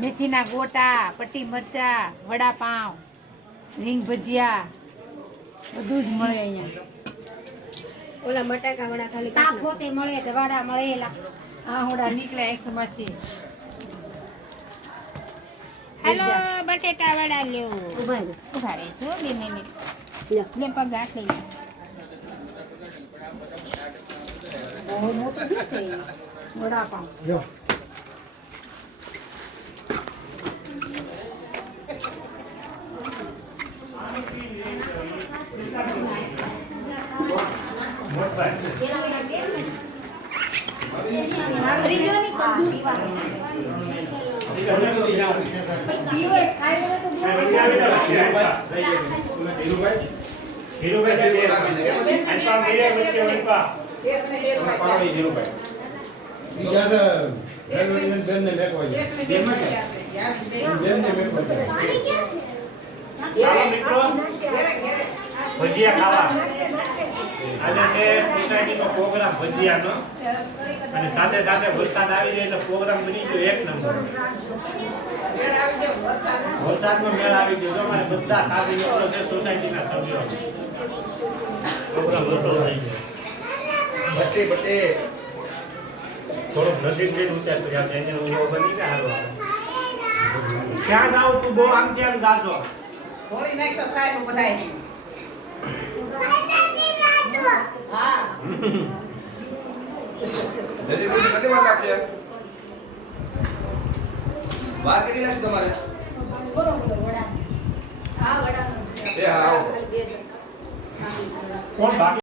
મેથીના ગોટા, પટ્ટી મરચા, વડાપાવ, રીંગ ભજીયા બધું જ મળે અહીંયા. ઓલા બટાકા વડા ખાલી તાપ હોતે મળે તો વડા મળેલા હોડા નીકળે એકમાંથી. હેલો બટેટા વડા લ્યો. ઉભા રહે જો 2 મિનિટ લે પગ આટલી બહુ મોટું છે વડાપાવ જો. ભજીયા ખાવા આજે છે સોસાયટીનો પ્રોગ્રામ ભજીયાનો અને સાથે સાથે વરસાદ આવી જાય એટલે પ્રોગ્રામ બની ગયો એક નંબર. વરસાદનો મેળ આવી ગયો. અમારે બધા સાથી મિત્રો છે સોસાયટીના સભ્યો. પ્રોગ્રામ વરસાદ થઈ ગયો. બટે થોડોક નજીક જઈને ઉતાર તો યાર એને ઉભો બની ગયા હાલો. ક્યાં જાવ તું બહુ આમ ત્યાં જાજો. થોડી નાખો સાહેબ બધાય. હા જલ્દી કેટલી વાર લાગશે? વાત કરી નાખ તમારે. હા વડા. એ હા આવો. કોણ બાકી